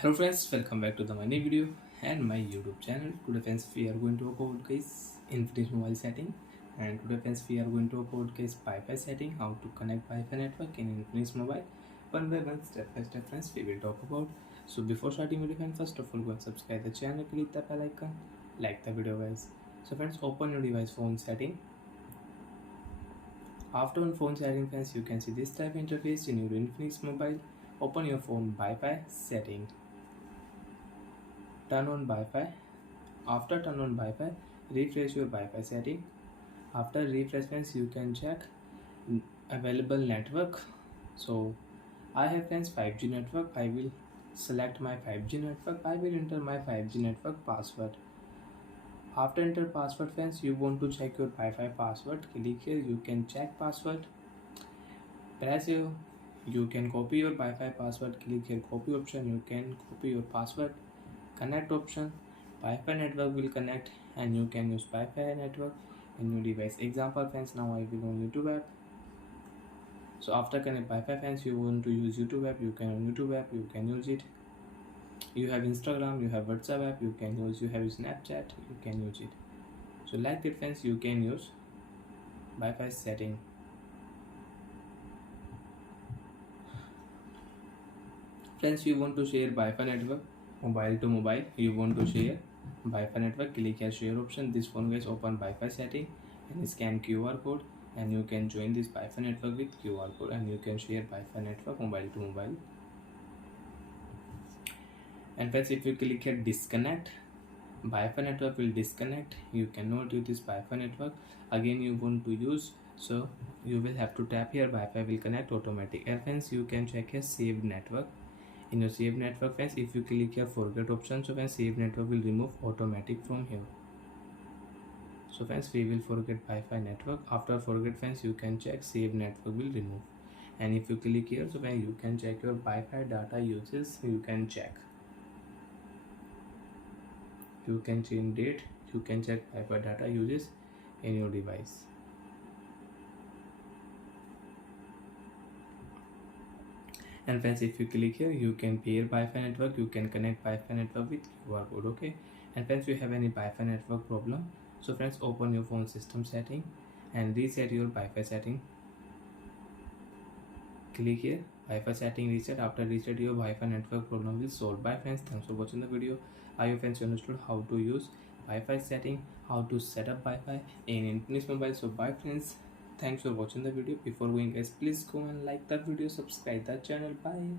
Hello friends, welcome back to my new video and my YouTube channel. Today friends we are going to talk about guys infinix mobile setting, and today friends we are going to talk about guys Wi-Fi setting, how to connect Wi-Fi network in infinix mobile. One by one, step by step friends we will talk about. So before starting video friends, first of all go and subscribe the channel, click the bell icon, like the video guys. So friends, open your device phone setting. After on phone setting friends, you can see this type interface in your infinix mobile. Open your phone Wi-Fi setting. Turn on Wi-Fi. After turn on Wi-Fi, refresh your Wi-Fi setting. After refreshments, you can check available network. So I have friends 5G network. I will select my 5G network. I will enter my 5G network password. After enter password friends, you want to check your Wi-Fi password. Click here. You can check password. Press here. You can copy your Wi-Fi password. Click here copy option. You can copy your password. Connect option. Wi-Fi network will connect and you can use Wi-Fi network in your device. Example friends, now I will on YouTube app. So after connect Wi-Fi friends, you want to use YouTube app, you can on YouTube app, you can use it. You have Instagram, you have WhatsApp app, you can use. You have Snapchat, you can use it. So like that friends, you can use Wi-Fi setting. Friends, you want to share Wi-Fi network mobile to mobile, you want to share Wi-Fi network, click here share option. This phone guys, open Wi-Fi setting and scan QR code, and you can join this Wi-Fi network with QR code, and you can share Wi-Fi network mobile to mobile. And friends, if you click here disconnect, Wi-Fi network will disconnect. You cannot use this Wi-Fi network again. You want to use, so you will have to tap here. Wi-Fi will connect automatic. And friends, you can check here saved network. In your save network friends, if you click here forget option, so when save network will remove automatic from here. So friends, we will forget Wi-Fi network. After forget friends, you can check save network will remove. And if you click here, so when you can check your Wi-Fi data uses, you can check. You can change date, you can check Wi-Fi data uses in your device. And friends, if you click here, you can pair Wi-Fi network, you can connect Wi-Fi network with QR code. Okay. And friends, you have any Wi-Fi network problem, so friends, open your phone system setting and reset your Wi-Fi setting. Click here Wi-Fi setting reset. After reset, your Wi-Fi network problem will solve. Bye friends, thanks for watching the video. I hope friends you understood how to use Wi-Fi setting, how to set up Wi-Fi in Infinix mobile. So bye friends, thanks for watching the video. Before going guys, please go and like the video, subscribe the channel. Bye.